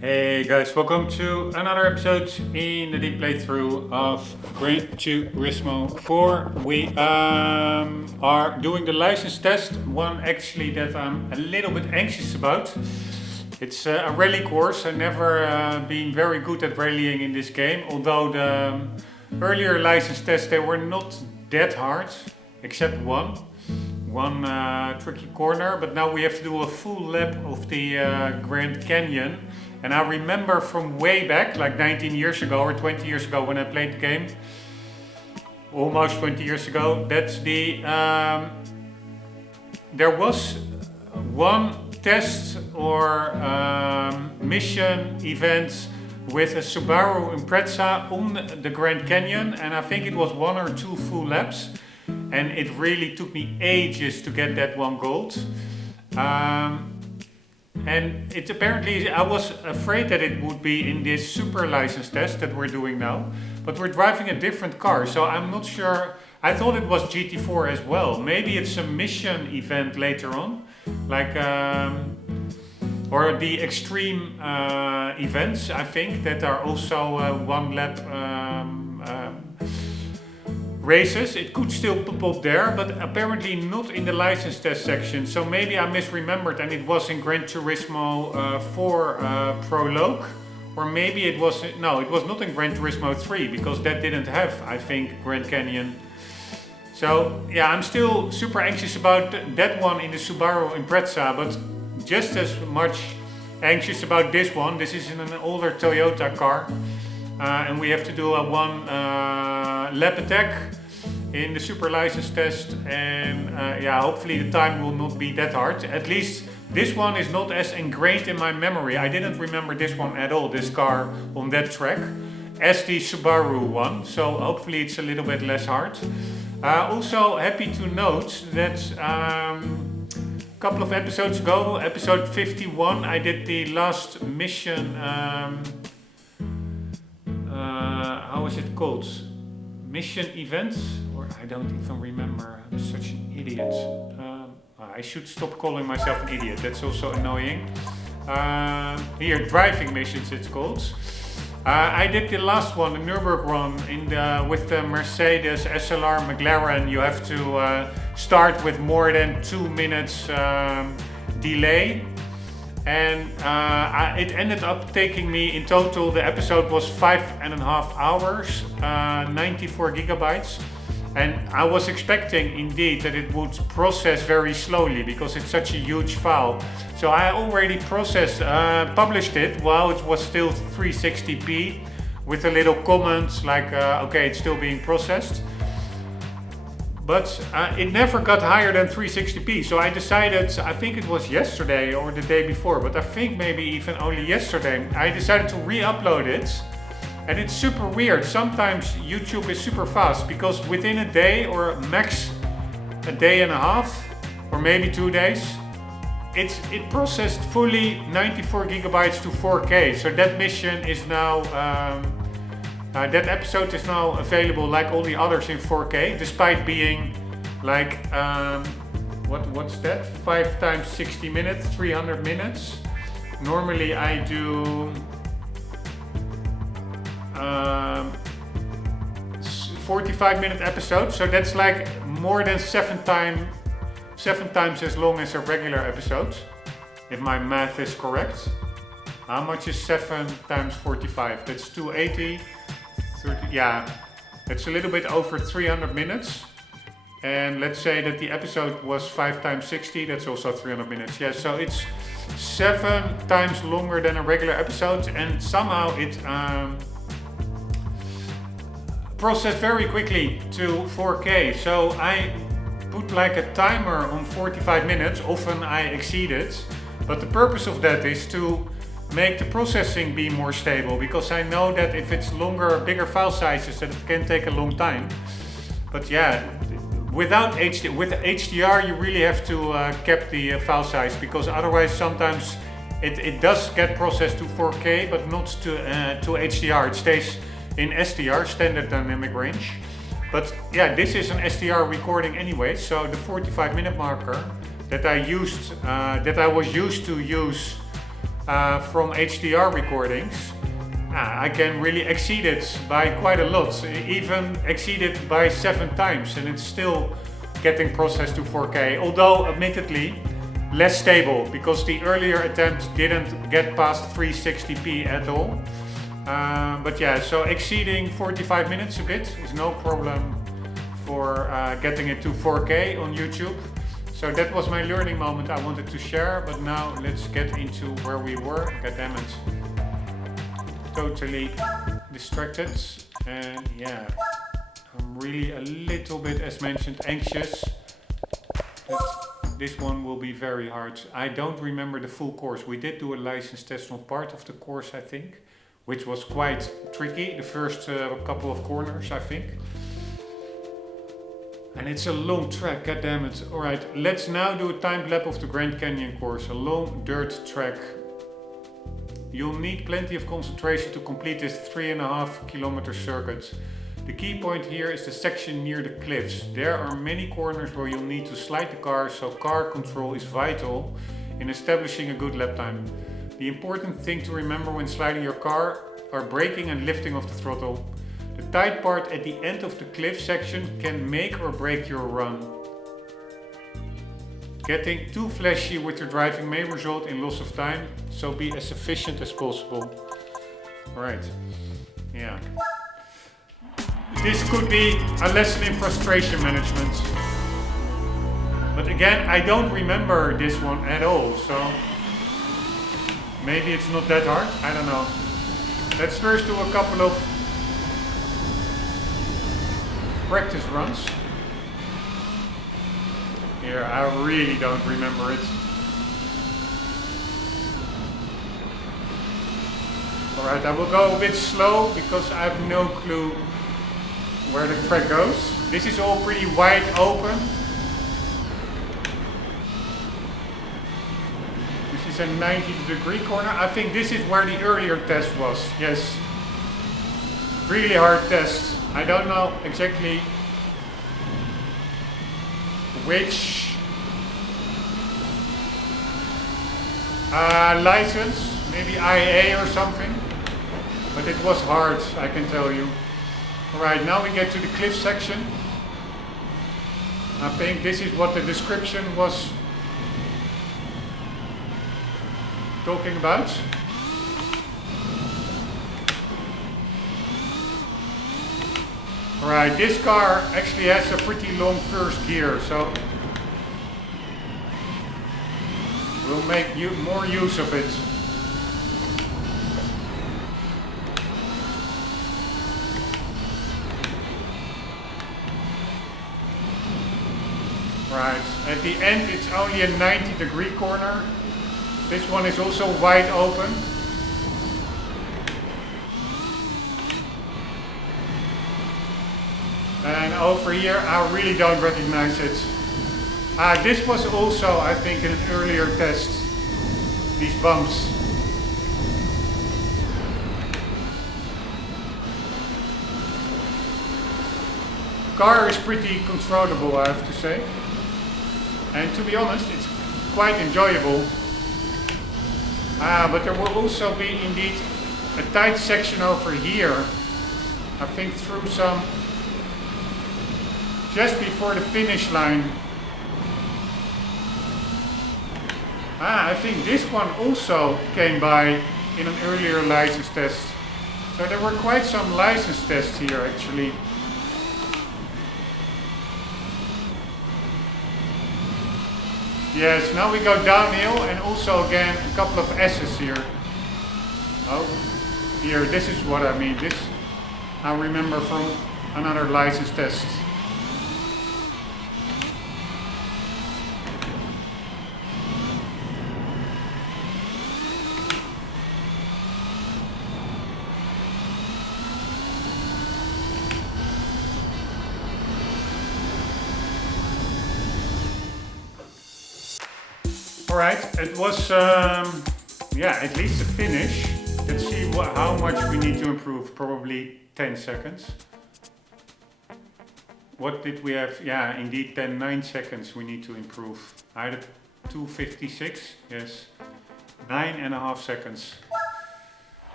Hey guys, welcome to another episode in the deep playthrough of Gran Turismo 4. We are doing the license test, one actually that I'm a little bit anxious about. It's a rally course. I've never been very good at rallying in this game, although the earlier license tests, they were not that hard, except one tricky corner, but now we have to do a full lap of the Grand Canyon. And I remember from way back, like 19 years ago or 20 years ago when I played the game, almost 20 years ago, that's there was one test or mission event with a Subaru Impreza on the Grand Canyon, and I think it was 1 or 2 full laps, and it really took me ages to get that one gold. And it apparently, I was afraid that it would be in this super license test that we're doing now, but we're driving a different car, so I'm not sure. I thought it was GT4 as well. Maybe it's a mission event later on, like or the extreme events, I think, that are also one lap races. It could still pop up there, but apparently not in the license test section. So maybe I misremembered and it was in Gran Turismo 4 Prologue. Or maybe it was, no, it was not in Gran Turismo 3 because that didn't have, I think, Grand Canyon. So yeah, I'm still super anxious about that one in the Subaru Impreza, but just as much anxious about this one. This is in an older Toyota car. And we have to do a one lap attack in the super license test, and yeah, hopefully the time will not be that hard. At least this one is not as ingrained in my memory. I didn't remember this one at all, this car on that track, as the Subaru one, so hopefully it's a little bit less hard. Also happy to note that a couple of episodes ago, episode 51, I did the last mission. How is it called? Mission event? Or I don't even remember. I'm such an idiot. I should stop calling myself an idiot. That's also annoying. Here, driving missions it's called. I did the last one, the Nürburgring one, with the Mercedes SLR McLaren. You have to start with more than 2 minutes delay. And it ended up taking me, in total, the episode was 5.5 hours, 94 gigabytes. And I was expecting indeed that it would process very slowly because it's such a huge file. So I already published it while it was still 360p with a little comment like, okay, it's still being processed. But it never got higher than 360p, so I decided, I think it was yesterday or the day before, but I think maybe even only yesterday, I decided to re-upload it. And it's super weird. Sometimes YouTube is super fast because within a day or max a day and a half or maybe 2 days, it processed fully 94 gigabytes to 4K. So that mission is now that episode is now available like all the others in 4K, despite being like, what's that? 5 times 60 minutes, 300 minutes. Normally I do 45-minute episodes, so that's like more than 7 times as long as a regular episode, if my math is correct. How much is 7 times 45? That's 280. 30, yeah, it's a little bit over 300 minutes. And let's say that the episode was 5 times 60, that's also 300 minutes. Yeah, so it's 7 times longer than a regular episode, and somehow it processed very quickly to 4K. So I put like a timer on 45 minutes, often I exceed it. But the purpose of that is to make the processing be more stable, because I know that if it's longer, bigger file sizes, that it can take a long time. But yeah, with HDR you really have to cap the file size, because otherwise sometimes it does get processed to 4K, but not to HDR. It stays in SDR, standard dynamic range. But yeah, this is an SDR recording anyway, so the 45-minute marker that I was used to use from HDR recordings, I can really exceed it by quite a lot, even exceed it by 7 times, and it's still getting processed to 4K, although admittedly less stable, because the earlier attempt didn't get past 360p at all. But yeah, so exceeding 45 minutes a bit is no problem for getting it to 4K on YouTube. So that was my learning moment I wanted to share, but now let's get into where we were. God damn it. Totally distracted, and yeah, I'm really a little bit, as mentioned, anxious that this one will be very hard. I don't remember the full course. We did do a license test on part of the course, I think, which was quite tricky, the first couple of corners, I think. And it's a long track, god damn it. Alright, let's now do a timed lap of the Grand Canyon course, a long dirt track. You'll need plenty of concentration to complete this 3.5 kilometer circuit. The key point here is the section near the cliffs. There are many corners where you'll need to slide the car, so car control is vital in establishing a good lap time. The important thing to remember when sliding your car are braking and lifting of the throttle. The tight part at the end of the cliff section can make or break your run. Getting too flashy with your driving may result in loss of time, so be as efficient as possible. Alright, yeah. This could be a lesson in frustration management. But again, I don't remember this one at all, so maybe it's not that hard, I don't know. Let's first do a couple of practice runs. Here, I really don't remember it. Alright, I will go a bit slow because I have no clue where the track goes. This is all pretty wide open. This is a 90-degree corner. I think this is where the earlier test was. Yes. Really hard test. I don't know exactly which license, maybe IA or something, but it was hard, I can tell you. Alright, now we get to the cliff section. I think this is what the description was talking about. Alright, this car actually has a pretty long first gear, so we'll make more use of it. Right, at the end it's only a 90-degree corner. This one is also wide open. And over here I really don't recognize it. This was also, I think, in an earlier test. These bumps. Car is pretty controllable, I have to say. And to be honest, it's quite enjoyable. But there will also be indeed a tight section over here. I think through some, just before the finish line. I think this one also came by in an earlier license test. So there were quite some license tests here actually. Yes, now we go downhill and also again a couple of S's here. Oh, here, this is what I mean. This I remember from another license test. Alright, it was, yeah, at least a finish. Let's see how much we need to improve. Probably 10 seconds. What did we have? Yeah, indeed 9 seconds we need to improve. I had 2:56, yes. 9.5 seconds.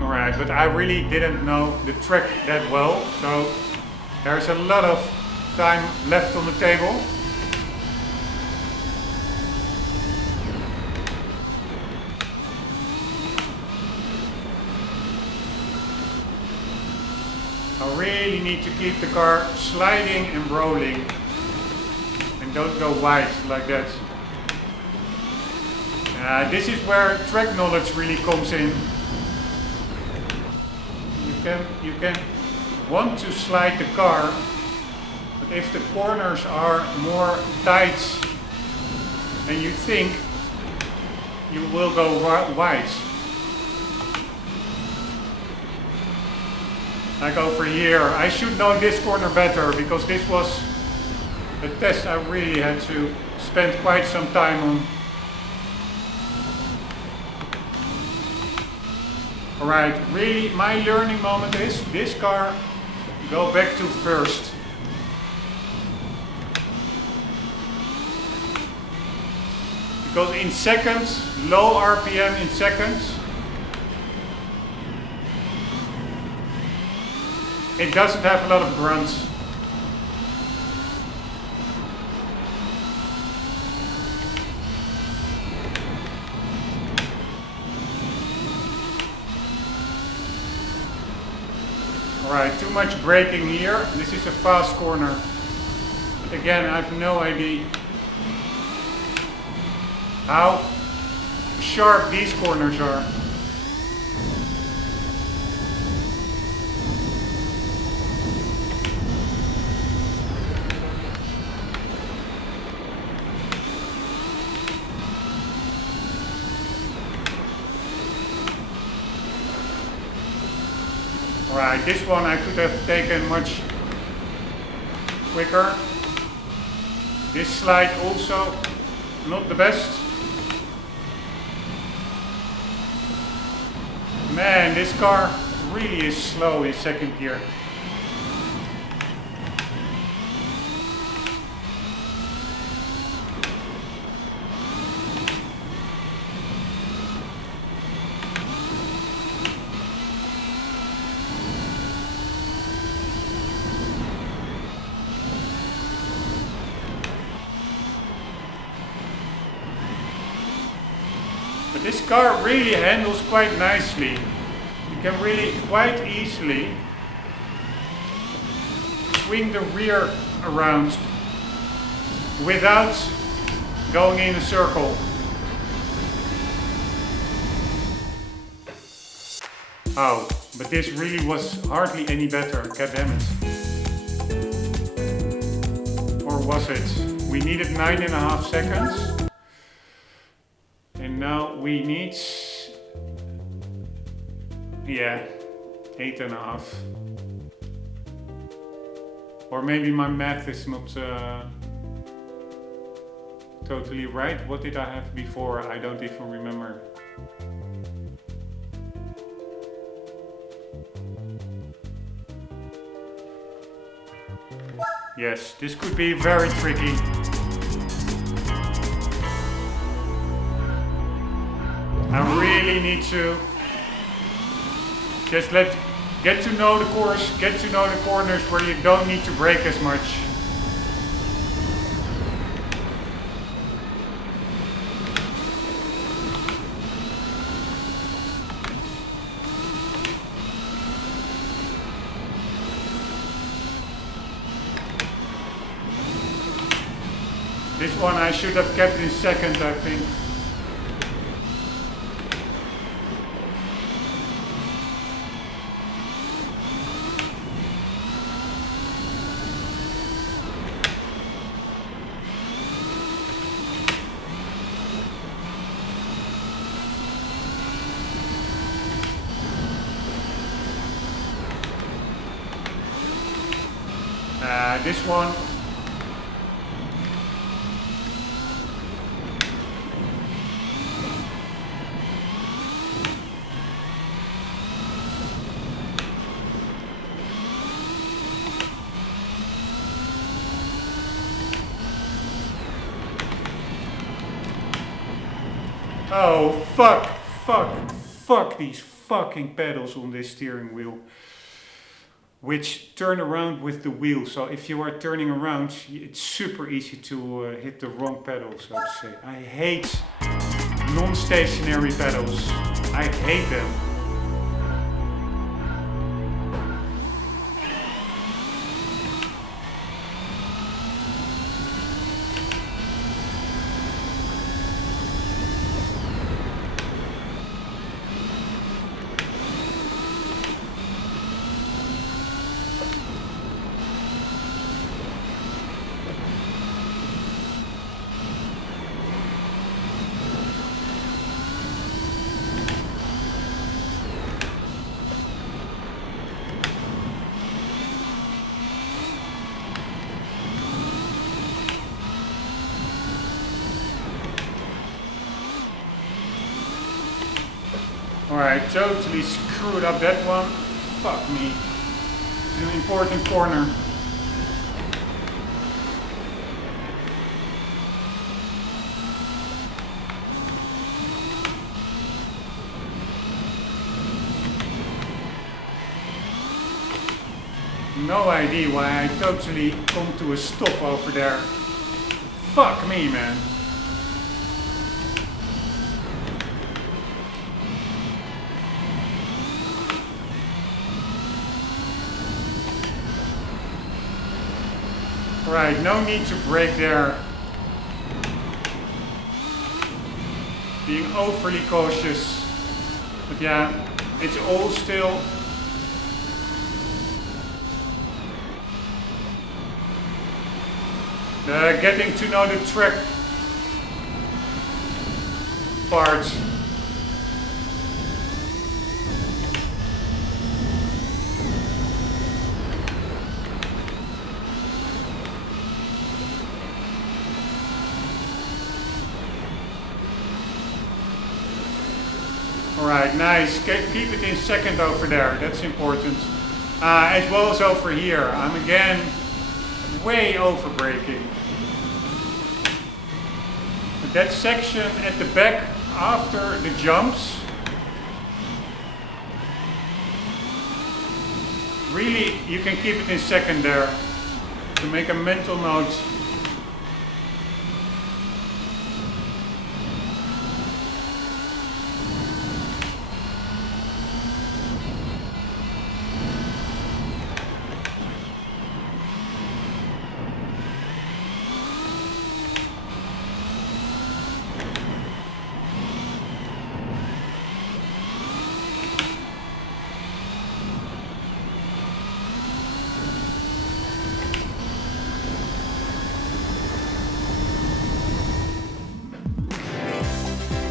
Alright, but I really didn't know the track that well, so there's a lot of time left on the table. I really need to keep the car sliding and rolling and don't go wide like that. This is where track knowledge really comes in. You can want to slide the car, but if the corners are more tight than you think, you will go wide. Like over here, I should know this corner better because this was a test I really had to spend quite some time on. Alright, really my learning moment is this car go back to first. Because in seconds, low RPM in seconds, it doesn't have a lot of grunts. Alright, too much braking here. This is a fast corner. But again, I have no idea how sharp these corners are. Alright, this one I could have taken much quicker. This slide also not the best. Man, this car really is slow in second gear. But this car really handles quite nicely. You can really quite easily swing the rear around without going in a circle. Oh, but this really was hardly any better, god damn it. Or was it? We needed 9.5 seconds. And now we need, yeah, 8.5. Or maybe my math is not totally right. What did I have before? I don't even remember. Yes, this could be very tricky. I really need to just get to know the course, get to know the corners where you don't need to brake as much. This one I should have kept in second, I think. This one, Oh, fuck these fucking pedals on this steering wheel, which turn around with the wheel. So if you are turning around, it's super easy to hit the wrong pedal, so to say. I hate non-stationary pedals. I hate them. Alright, totally screwed up that one. Fuck me. It's an important corner. No idea why I totally come to a stop over there. Fuck me, man. Right, no need to brake there. Being overly cautious. But yeah, it's all still. Getting to know the track part. Alright, nice. Keep it in second over there. That's important. As well as over here. I'm again way over braking. That section at the back after the jumps, really you can keep it in second there to make a mental note.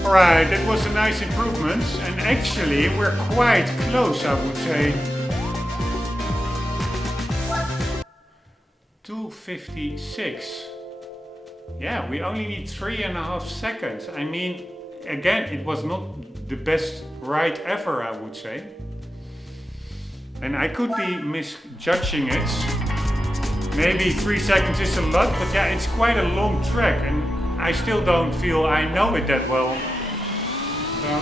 Alright, that was a nice improvement, and actually we're quite close, I would say. 2:56. Yeah, we only need 3.5 seconds. I mean, again, it was not the best ride ever, I would say. And I could be misjudging it. Maybe 3 seconds is a lot, but yeah, it's quite a long track, and I still don't feel I know it that well. So.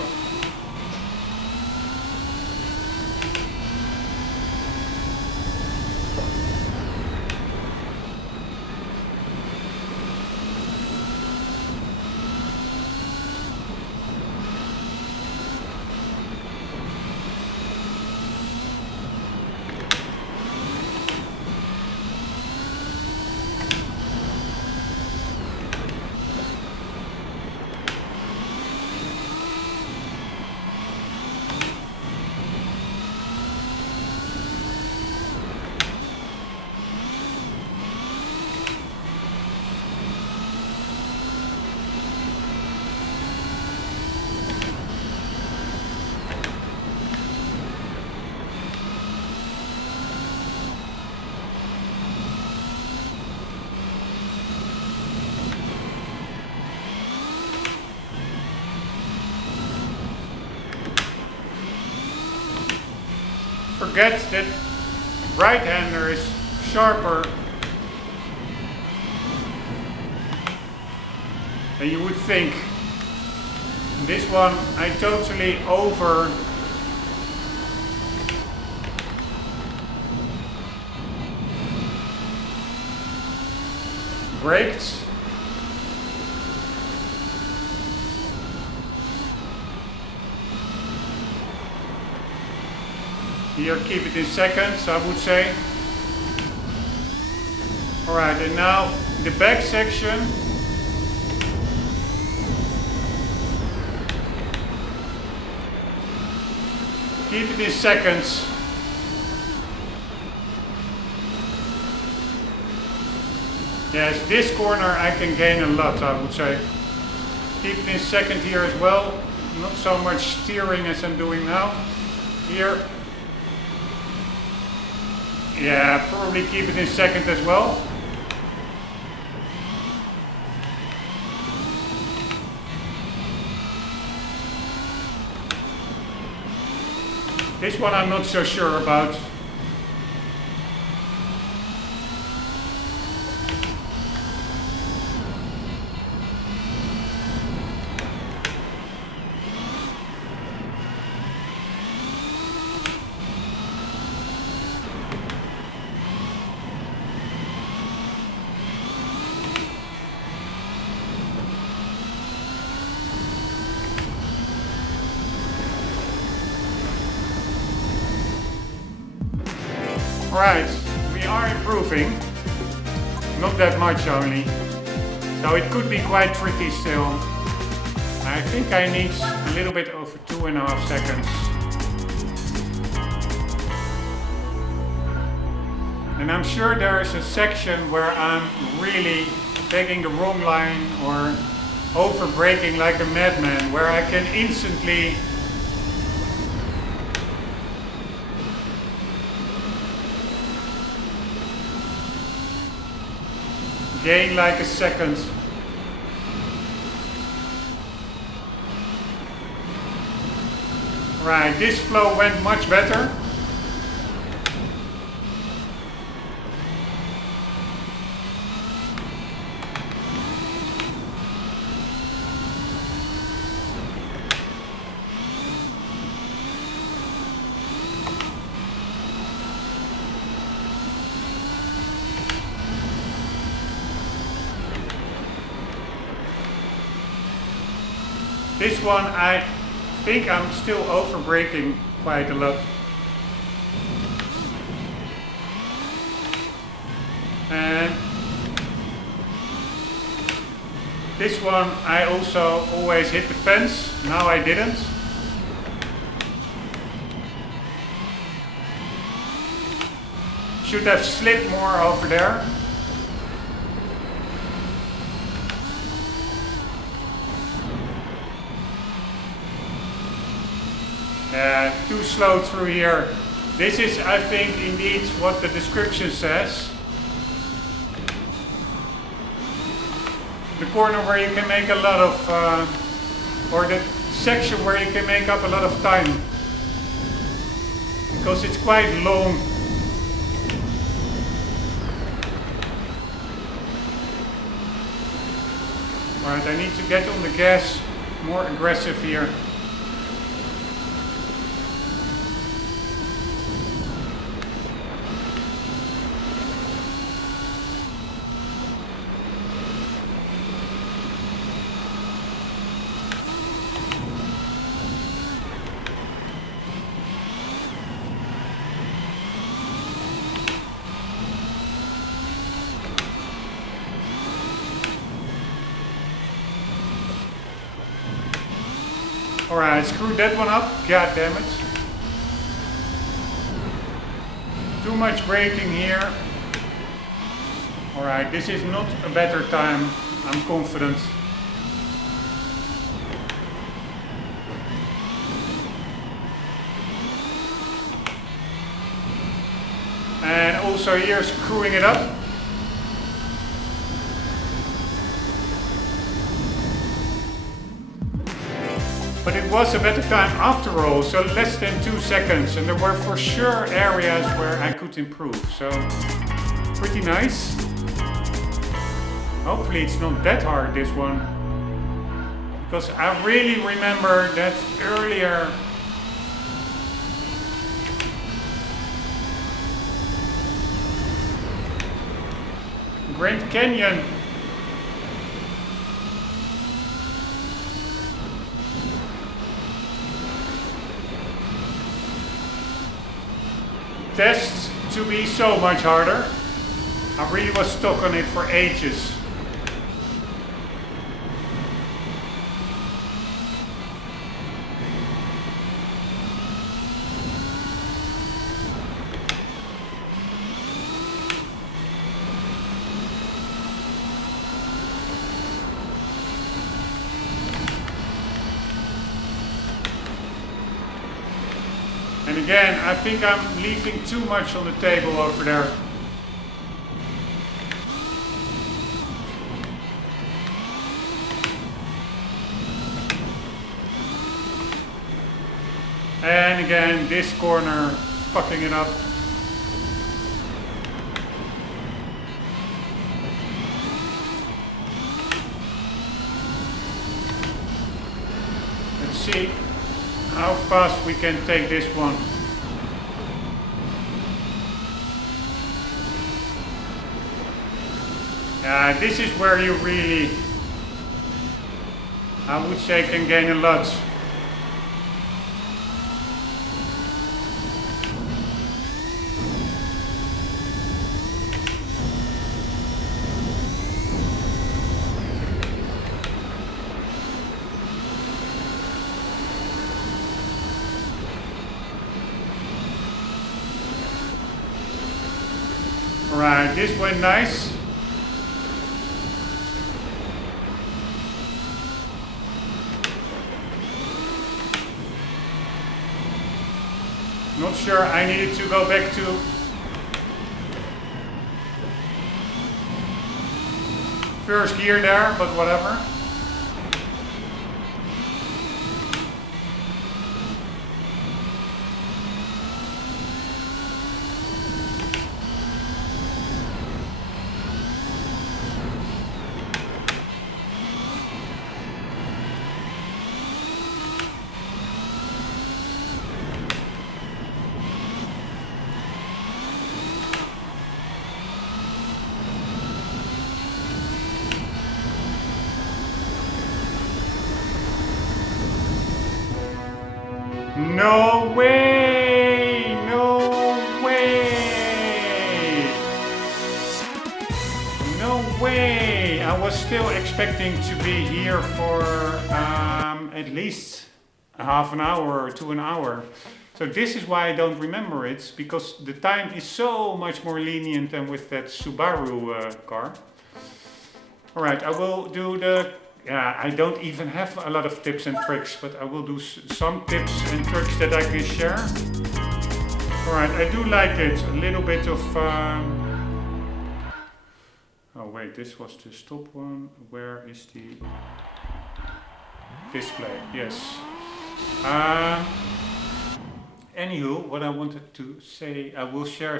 Forget that right-hander is sharper than you would think. This one I totally over braked. Here, keep it in seconds, I would say. Alright, and now the back section. Keep it in seconds. Yes, this corner I can gain a lot, I would say. Keep it in second here as well. Not so much steering as I'm doing now. Here. Yeah, probably keep it in second as well. This one I'm not so sure about. Alright, we are improving. Not that much only. So it could be quite tricky still. I think I need a little bit over 2.5 seconds. And I'm sure there is a section where I'm really taking the wrong line or over braking like a madman, where I can instantly gain like a second. Right, this flow went much better. This one I think I'm still over braking quite a lot. And this one I also always hit the fence. Now I didn't. Should have slid more over there. Too slow through here. This is, I think, indeed what the description says. The corner where you can make a lot of, or the section where you can make up a lot of time. Because it's quite long. Alright, I need to get on the gas more aggressive here. Alright, screw that one up. God damn it. Too much braking here. Alright, this is not a better time. I'm confident. And also here screwing it up. But it was a better time after all, so less than 2 seconds, and there were for sure areas where I could improve, so pretty nice. Hopefully it's not that hard, this one, Because I really remember that earlier. Grand Canyon. Tests to be so much harder. I really was stuck on it for ages. And again, I think I'm leaving too much on the table over there. And again, this corner, fucking it up. Let's see how fast we can take this one. This is where you really, I would say, can gain a lot. Alright, this went nice. Not sure I needed to go back to first gear there, but whatever. No way! No way! No way! I was still expecting to be here for at least a half an hour to an hour. So this is why I don't remember it, because the time is so much more lenient than with that Subaru car. Alright, I will do the... Yeah, I don't even have a lot of tips and tricks, but I will do some tips and tricks that I can share. Alright, I do like it. A little bit of... Oh wait, this was the stop one. Where is the display? Yes. Anywho, what I wanted to say, I will share,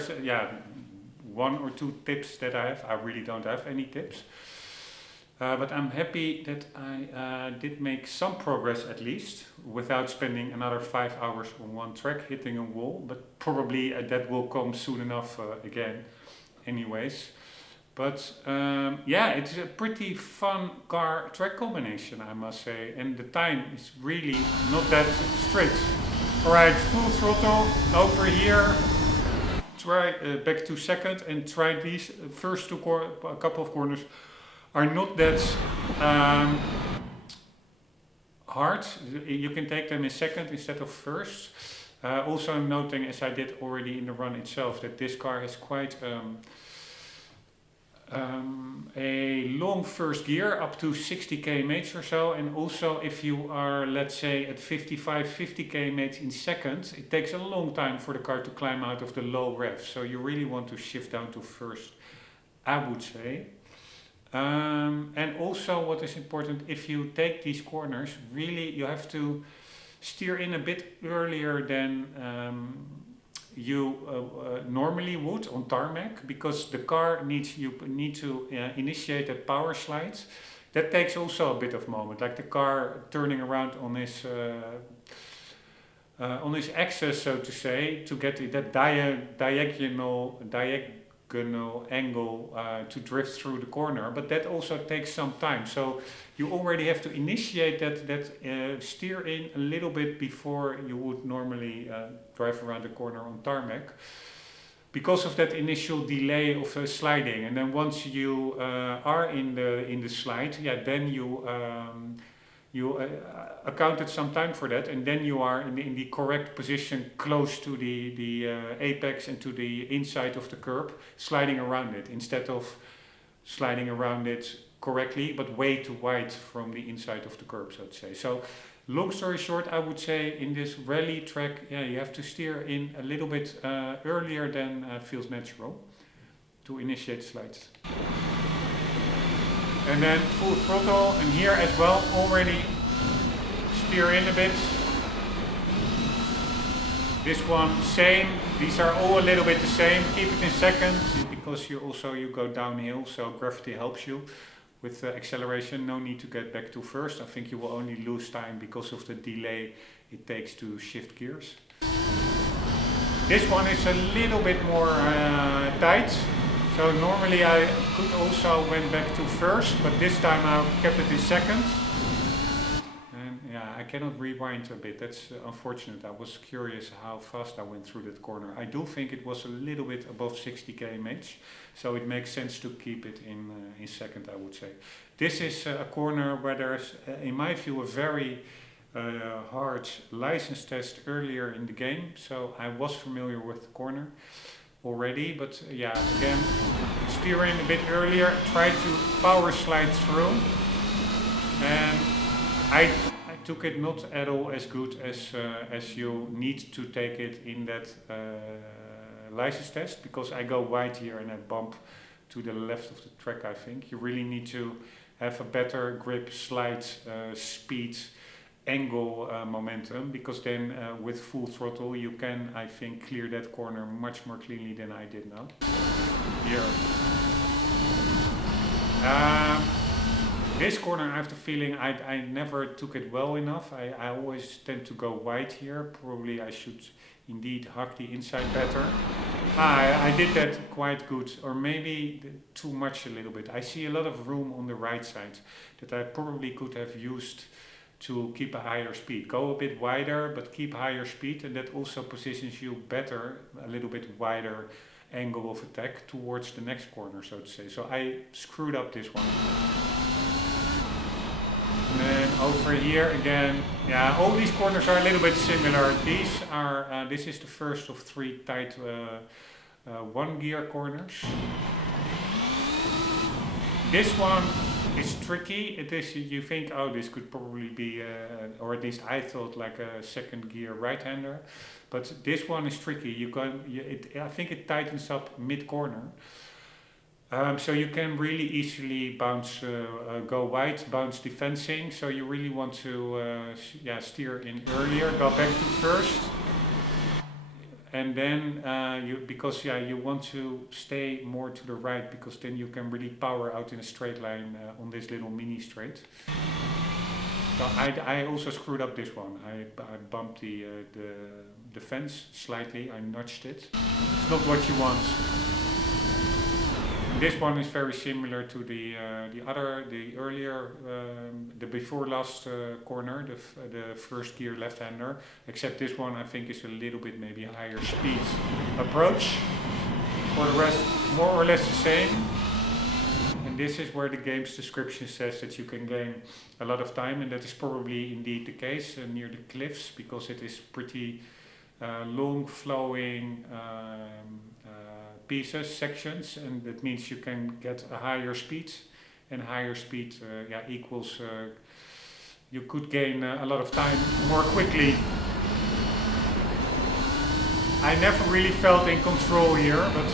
one or two tips that I have. I really don't have any tips. But I'm happy that I did make some progress at least, without spending another 5 hours on one track hitting a wall, but probably that will come soon enough again anyways. But it's a pretty fun car track combination, I must say, and the time is really not that strict. Alright, full throttle over here, try back to second, and try these first two a couple of corners are not that hard. You can take them in second instead of first. Also I'm noting, as I did already in the run itself, that this car has quite a long first gear, up to 60 km or so, and also if you are, let's say, at 50 km in second, it takes a long time for the car to climb out of the low rev, so you really want to shift down to first, I would say. And also what is important, if you take these corners, really you have to steer in a bit earlier than you normally would on tarmac, because the car you need to initiate a power slide that takes also a bit of moment, like the car turning around on his axis, so to say, to get that diagonal angle to drift through the corner. But that also takes some time. So you already have to initiate that steer in a little bit before you would normally drive around the corner on tarmac, because of that initial delay of sliding. And then once you are in the slide, then you accounted some time for that, and then you are in the correct position, close to the apex and to the inside of the curb, sliding around it, instead of sliding around it correctly, but way too wide from the inside of the curb, so to say. So, long story short, I would say in this rally track, you have to steer in a little bit earlier than feels natural to initiate slides. And then full throttle, and here as well, already steer in a bit. This one, same. These are all a little bit the same. Keep it in second, because you go downhill, so gravity helps you with acceleration. No need to get back to first. I think you will only lose time because of the delay it takes to shift gears. This one is a little bit more tight. So normally I could also went back to first, but this time I kept it in second. And I cannot rewind a bit. That's unfortunate. I was curious how fast I went through that corner. I do think it was a little bit above 60 km/h, so it makes sense to keep it in second, I would say. This is a corner where there's, in my view, a very hard license test earlier in the game, so I was familiar with the corner already, but again, steering a bit earlier, try to power slide through, and I took it not at all as good as you need to take it in that license test, because I go wide here and I bump to the left of the track. I think you really need to have a better grip, slide, speed, angle, momentum, because then with full throttle you can, I think, clear that corner much more cleanly than I did now. Here. This corner, I have the feeling I never took it well enough. I always tend to go wide here. Probably I should indeed hug the inside better. I did that quite good, or maybe too much a little bit. I see a lot of room on the right side that I probably could have used to keep a higher speed. Go a bit wider, but keep higher speed, and that also positions you better, a little bit wider angle of attack towards the next corner, so to say. So I screwed up this one. And then over here again, all these corners are a little bit similar. These are, this is the first of 3 tight one gear corners. This one is tricky. It is, you think, oh, this could probably be, or at least I thought, like a second gear right-hander. But this one is tricky. I think it tightens up mid-corner. So you can really easily bounce, go wide, bounce defensing. So you really want to steer in earlier, go back to first. And then because you want to stay more to the right, because then you can really power out in a straight line on this little mini straight. So I also screwed up this one. I bumped the fence slightly. I nudged it. It's not what you want. This one is very similar to the earlier, the before last corner, the first gear left-hander, except this one I think is a little bit maybe higher speed approach. For the rest, more or less the same. And this is where the game's description says that you can gain a lot of time, and that is probably indeed the case near the cliffs, because it is pretty long flowing pieces, sections, and that means you can get a higher speed, and higher speed equals you could gain a lot of time more quickly. I never really felt in control here, but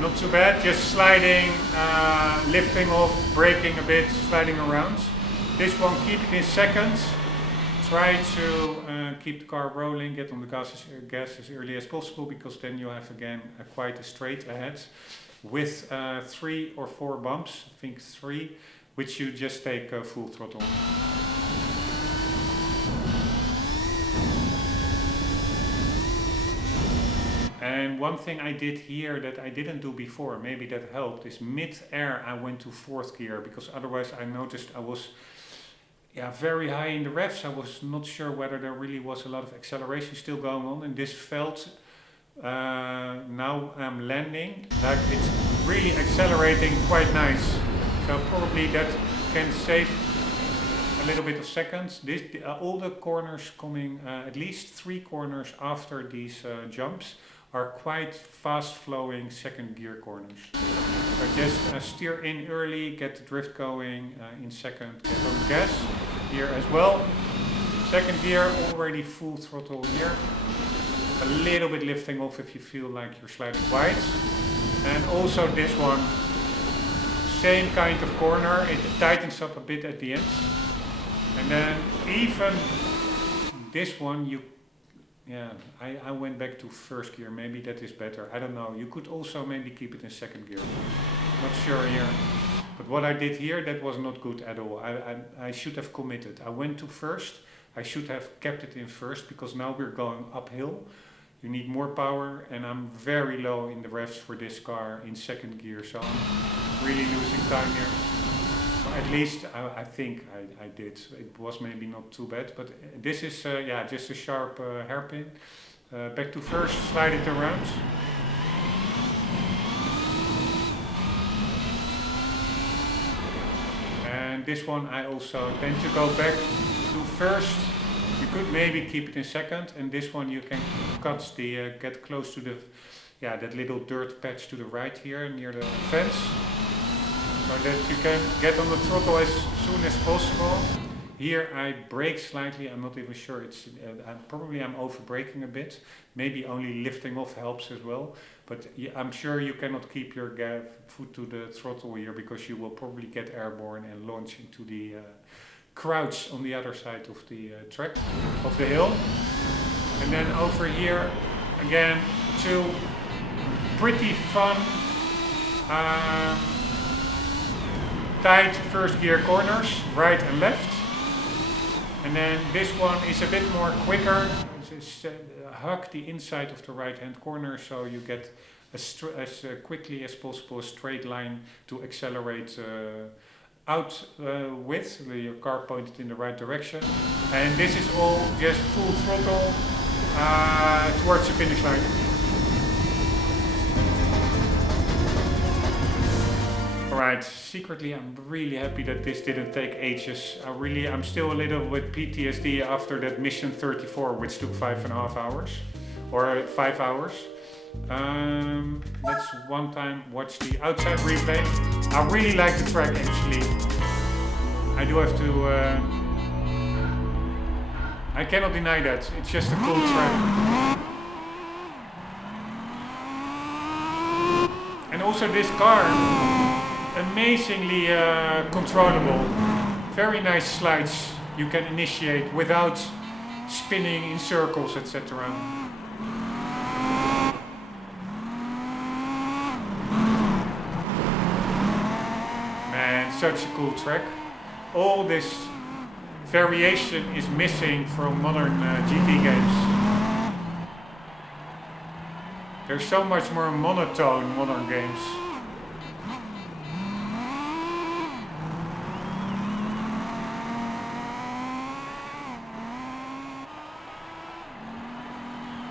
not too bad, just sliding, lifting off, braking a bit, sliding around. This one, keep it in second. Try to keep the car rolling, get on the gas as early as possible, because then you have again quite a straight ahead. with 3 or 4 bumps, I think 3, which you just take full throttle. And one thing I did here that I didn't do before, maybe that helped, is mid-air I went to 4th gear, because otherwise I noticed I was very high in the revs. I was not sure whether there really was a lot of acceleration still going on, and this felt, now I'm landing, like it's really accelerating quite nice. So probably that can save a little bit of seconds. All the corners coming, at least 3 corners after these jumps, are quite fast flowing 2nd gear corners. So just steer in early, get the drift going in 2nd, get on gas here as well. 2nd gear, already full throttle here. A little bit lifting off if you feel like you're sliding wide. And also this one, same kind of corner, it tightens up a bit at the ends. And then even this one, I went back to 1st gear, maybe that is better, I don't know. You could also maybe keep it in 2nd gear, not sure here. But what I did here, that was not good at all. I should have committed. I went to 1st, I should have kept it in 1st, because now we're going uphill. You need more power, and I'm very low in the revs for this car in 2nd gear, so I'm really losing time here. At least I think I did. It was maybe not too bad, but this is just a sharp hairpin. Back to 1st, slide it around. And this one I also tend to go back to 1st. You could maybe keep it in 2nd, and this one you can cut get close to the that little dirt patch to the right here near the fence. So that you can get on the throttle as soon as possible. Here I brake slightly, I'm not even sure, probably I'm over braking a bit. Maybe only lifting off helps as well. But I'm sure you cannot keep your foot to the throttle here, because you will probably get airborne and launch into the crowds on the other side of the track, of the hill. And then over here, again, 2 pretty fun tight 1st gear corners, right and left. And then this one is a bit more quicker. It's hug the inside of the right hand corner, so you get as quickly as possible a straight line to accelerate out with, your car pointed in the right direction. And this is all just full throttle towards the finish line. Alright, secretly I'm really happy that this didn't take ages. I'm still a little bit PTSD after that mission 34, which took 5.5 hours, or 5 hours. Let's one time watch the outside replay. I really like the track actually. I do have to, I cannot deny that, it's just a cool track. And also this car, amazingly controllable, very nice slides you can initiate without spinning in circles, etc. Man, such a cool track. All this variation is missing from modern GT games. There's so much more monotone in modern games.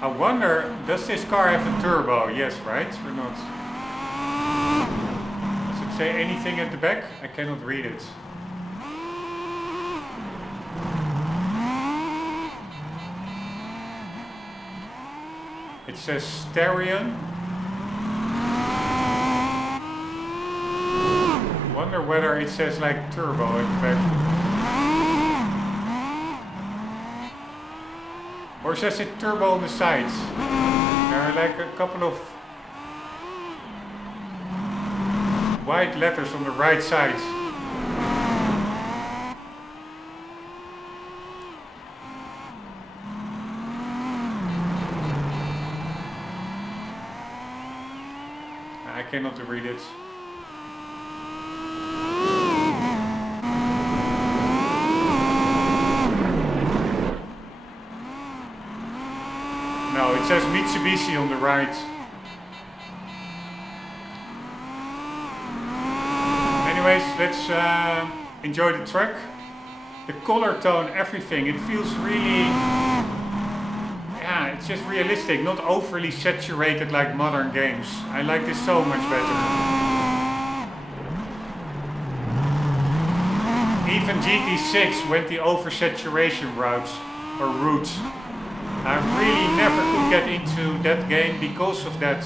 I wonder, does this car have a turbo? Yes, right? Or not? Does it say anything at the back? I cannot read it. It says Stereo. Wonder whether it says like turbo at the back. Or says it turbo on the sides. There are like a couple of white letters on the right side. I cannot read it. No, it says Mitsubishi on the right. Anyways, let's enjoy the track. The color tone, everything, it feels really, it's just realistic, not overly saturated like modern games. I like this so much better. Even GT6 went the oversaturation route. I really never could get into that game because of that.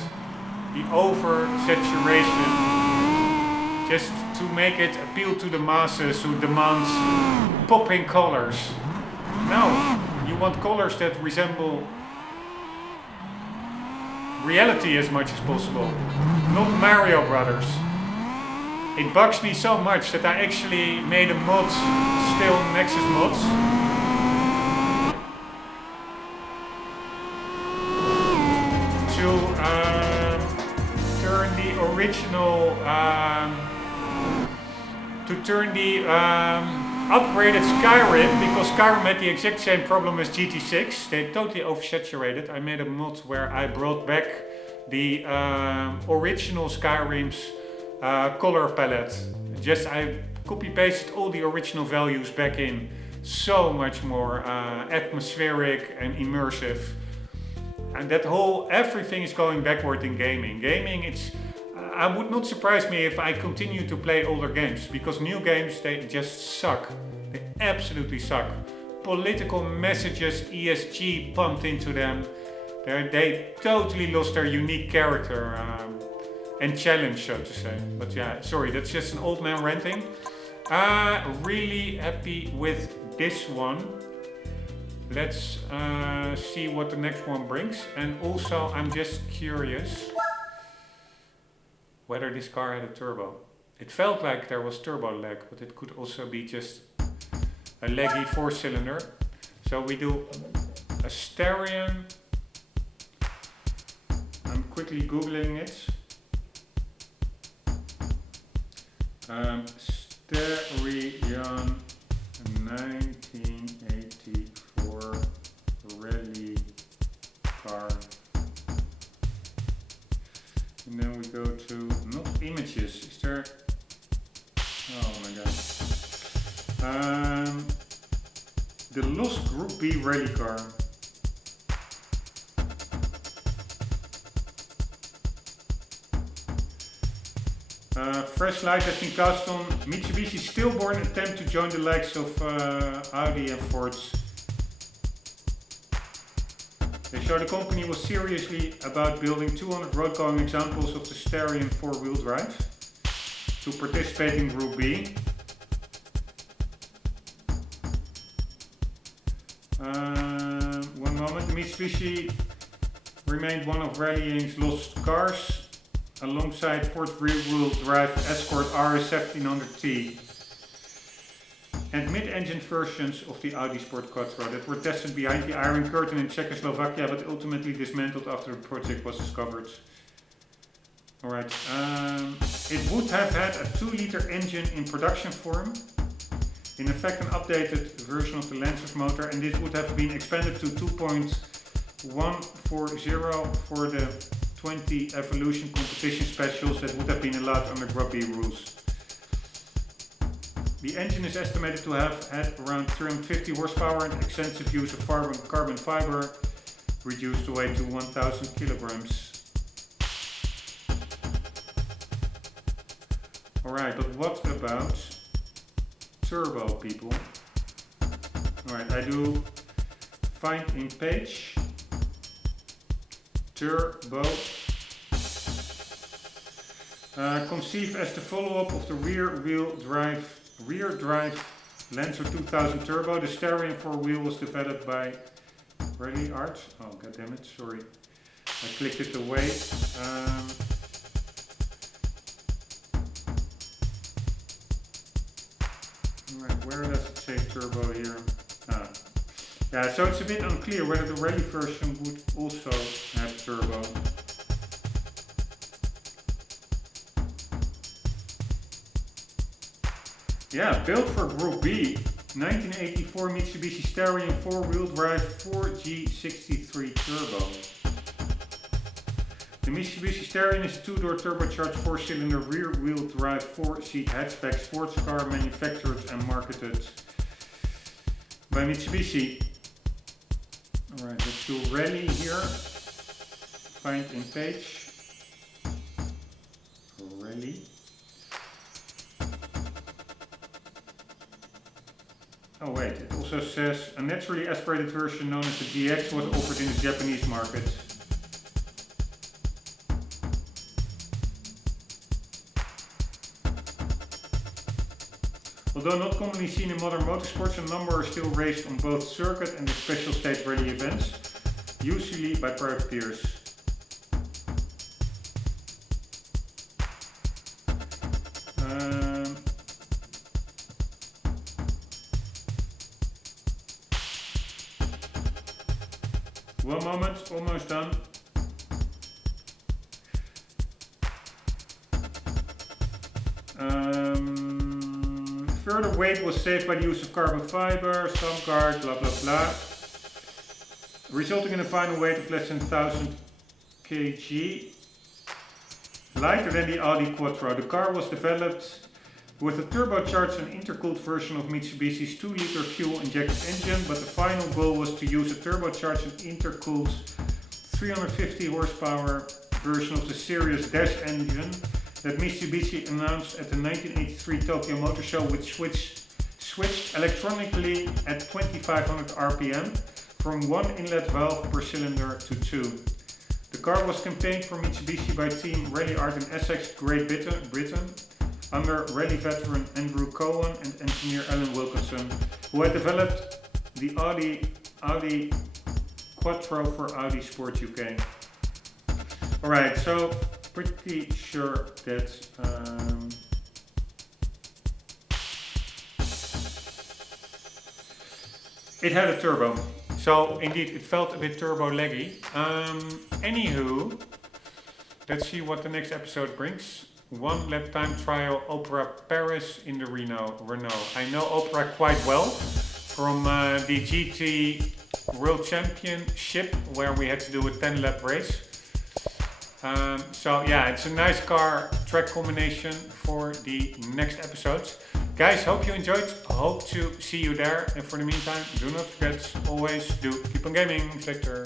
The oversaturation. Just to make it appeal to the masses who demands popping colors. No, you want colors that resemble reality as much as possible. Not Mario Brothers. It bugs me so much that I actually made a mod, still Nexus mods. To turn the original, upgraded Skyrim, because Skyrim had the exact same problem as GT6. They totally oversaturated. I made a mod where I brought back the original Skyrim's color palette. I copy pasted all the original values back in. So much more atmospheric and immersive. And that whole, everything is going backward in gaming. I would not surprise me if I continue to play older games, because new games, they just suck. They absolutely suck. Political messages, ESG pumped into them. They totally lost their unique character and challenge, so to say. But yeah, sorry, that's just an old man ranting. Really happy with this one. Let's see what the next one brings. And also, I'm just curious whether this car had a turbo. It felt like there was turbo lag, but it could also be just a laggy 4-cylinder. So we do a Starion. I'm quickly Googling it. Starion 1984 rally car. And then we go to, not images, is there, oh my god. The Lost Group B rally car. Fresh light has been cast on Mitsubishi's stillborn attempt to join the likes of Audi and Ford. They show the company was seriously about building 200 road-going examples of the Starion 4-wheel drive to participate in Group B. One moment, the Mitsubishi remained one of rallying's lost cars, alongside Ford's rear-wheel drive Escort RS 1700T and mid-engine versions of the Audi Sport Quattro that were tested behind the Iron Curtain in Czechoslovakia, but ultimately dismantled after the project was discovered. Alright, it would have had a 2-liter engine in production form, in effect an updated version of the Lancers motor, and this would have been expanded to 2.140 for the 20 Evolution competition specials that would have been allowed under Group B rules. The engine is estimated to have had around 350 horsepower and extensive use of carbon fiber, reduced the weight to 1000 kilograms. Alright, but what about turbo, people? Alright, I do find in page turbo. Conceived as the follow-up of the rear drive Lancer 2000 Turbo, the Starion 4-wheel was developed by Rally Art. Oh goddammit, sorry. I clicked it away. Right, where does it say turbo here? Yeah, so it's a bit unclear whether the rally version would also have turbo. Yeah, built for Group B. 1984 Mitsubishi Starion 4-wheel drive 4G63 turbo. The Mitsubishi Starion is a two-door turbocharged 4-cylinder rear-wheel drive 4-seat hatchback sports car manufactured and marketed by Mitsubishi. Alright, let's do rally here. Find in page. Rally. Oh wait, it also says a naturally aspirated version known as the GX was offered in the Japanese market. Although not commonly seen in modern motorsports, a number are still raced on both circuit and the special stage rally events, usually by privateers. One moment, almost done. Further weight was saved by the use of carbon fiber, stump guard, blah blah blah, resulting in a final weight of less than 1000 kg, lighter than the Audi Quattro. The car was developed with a turbocharged and intercooled version of Mitsubishi's 2-liter fuel-injected engine, but the final goal was to use a turbocharged and intercooled 350 horsepower version of the Sirius Dash engine that Mitsubishi announced at the 1983 Tokyo Motor Show, which switched electronically at 2500 RPM from one inlet valve per cylinder to two. The car was campaigned for Mitsubishi by Team Rally Art in Essex, Great Britain, under rally veteran Andrew Cohen and engineer Alan Wilkinson, who had developed the Audi Quattro for Audi Sport UK. Alright, so pretty sure that it had a turbo. So indeed it felt a bit turbo laggy. Anywho, let's see what the next episode brings. 1 lap time trial Opera Paris in the Renault. I know Opera quite well from the GT World Championship, where we had to do a 10 lap race. So yeah, it's a nice car track combination for the next episodes. Guys, hope you enjoyed. Hope to see you there. And for the meantime, do not forget, always do keep on gaming. Later.